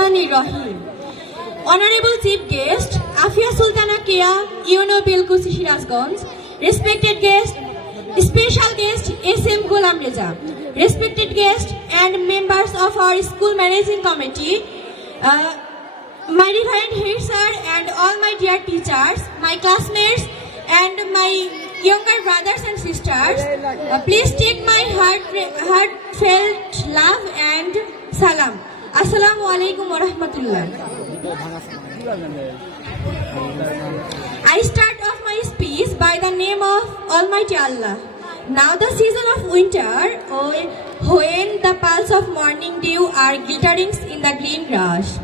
Bismillahirrahmanirrahim. Honorable Chief Guest, Afia Sultana Kia, UNO Bilkus Shirazganj, respected guest, special guest SM Ghulam Reza, respected guest and members of our school managing committee, my reverend head sir and all my dear teachers, my classmates and my younger brothers and sisters, please take my heartfelt love and salam. Assalamu alaikum wa rahmatullah. I start off my speech by the name of Almighty Allah. Now the season of winter, when the pulse of morning dew are glittering in the green grass,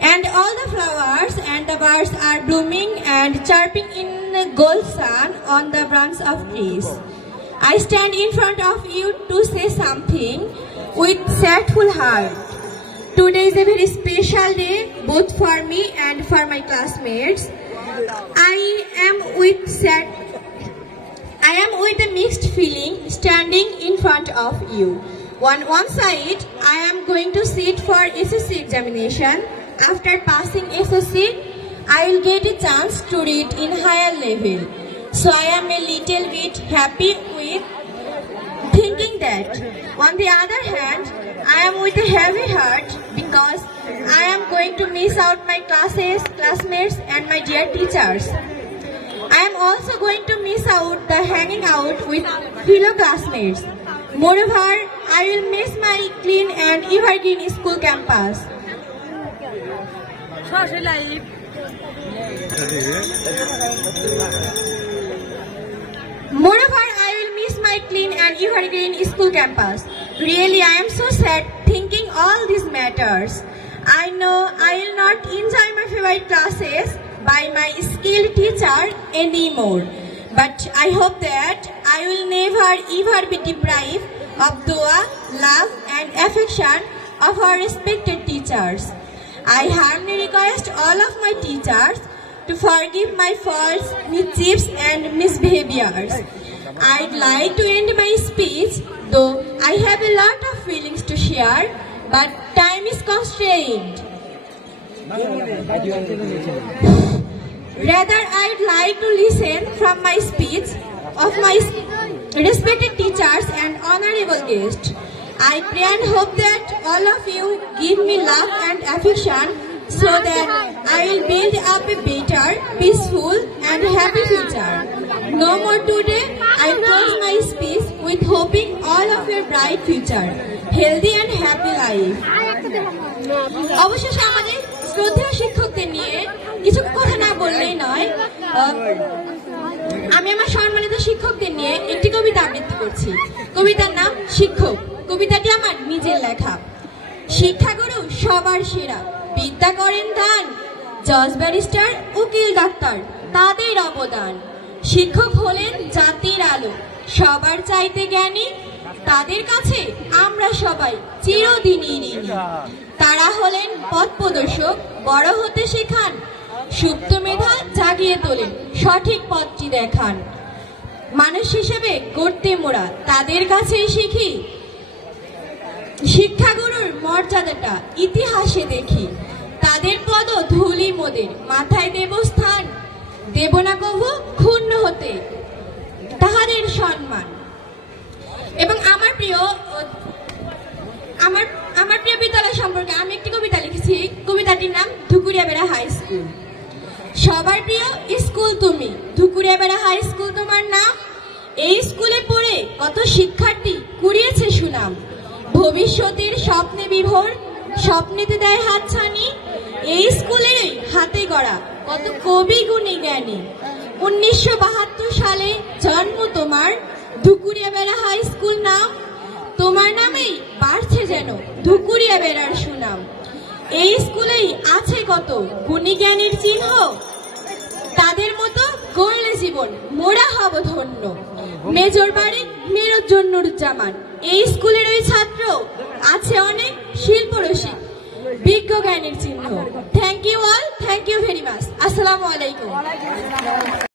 and all the flowers and the birds are blooming and chirping in the gold sun on the branches of trees. I stand in front of you to say something with sadful heart. Today is a very special day both for me and for my classmates. I am with a mixed feeling standing in front of you. On one side, I am going to sit for SSC examination. After passing SSC, I will get a chance to read in higher level. So I am a little bit happy with thinking that. On the other hand, I am with a heavy heart because I am going to miss out my classmates and my dear teachers. I am also going to miss out the hanging out with fellow classmates. Moreover, I will miss my clean and evergreen school campus. Moreover, I will miss my clean and evergreen school campus. Really, I am so sad thinking all these matters. I know I will not enjoy my favorite classes by my skilled teacher anymore. But I hope that I will never ever be deprived of dua, love and affection of our respected teachers. I humbly request all of my teachers to forgive my faults, mischiefs and misbehaviors. I'd like to end my speech, though I have a lot of feelings to share, but time is constrained. Rather, I'd like to listen from my speech of my respected teachers and honorable guests. I pray and hope that all of you give me love and affection so that I will build up a better, peaceful and happy future. No more today, I close my speech with hoping all of your bright future, healthy and happy life. অবশেষে আমাদের শ্রদ্ধেয় শিক্ষকদের নিয়ে কিছু কথা না বললেই নয়, আমি আমার সম্মানিত শিক্ষকদের নিয়ে একটি কবিতা আবৃত্তি করছি। কবিতার নাম শিক্ষক। কবিতাটি আমার নিজের লেখা। শিক্ষাগুরু সবার সেরা, বিদ্যা করেন দান, জজ ব্যারিস্টার উকিল ডাক্তার তাদের অবদান। শিক্ষক হলেন জাতির আলো, সবার চাইতে জ্ঞানী, তাদের কাছে আমরা সবাই চিরদিনই ঋণী। তারা হলেন পথ প্রদর্শক, বড় হতে শেখান, সুপ্ত মেধা জাগিয়ে তোলেন, সঠিক পথটি দেখান। মানুষ হিসেবে গড়তে মোরা তাদের কাছেই শিখি, শিক্ষাগুরুর মর্যাদাটা ইতিহাসে দেখি। তাদের পদ ধূলি মোদের, মাথায় দেব স্থান, দেব না কভু ক্ষুণ্ণ হতে তাহাদের সম্মান। এবং আমার প্রিয় বিদ্যালয় সম্পর্কে আমি একটি কবিতা লিখেছি। কবিতাটির নাম ধুকুরিয়াবেড়া হাই স্কুল। সবার প্রিয় স্কুল তুমি, ধুকুরিয়াবেড়া হাই স্কুল তোমার নাম। এই স্কুলে পড়ে কত শিক্ষার্থী কুড়িয়েছে সুনাম। ভবিষ্যতের স্বপ্নে বিভোর, স্বপ্নেতে দেয় হাতছানি। এই স্কুলের হাতে গড়া কত কবি গুণী জ্ঞানী। 1972 সালে জন্ম তোমার, ধুকুরিয়াবেড়া হাই স্কুল নাম। তোমার নামেই বাড়ছে যেন ধুকুরিয়াবেড়ার সুনাম। এই স্কুলেই আছে কত গুণী জ্ঞানীর চিহ্ন, তাদের মতো গড়লে জীবন মোরা হব ধন্য। মেজর বাড়ি মেরুজ্জন্নুরুজ্জামান, এই স্কুলের ওই ছাত্র আছে অনেক শিল্পরসিক, বিজ্ঞ জ্ঞানীর চিহ্ন। Thank you all, thank you very much. আসসালামু আলাইকুম।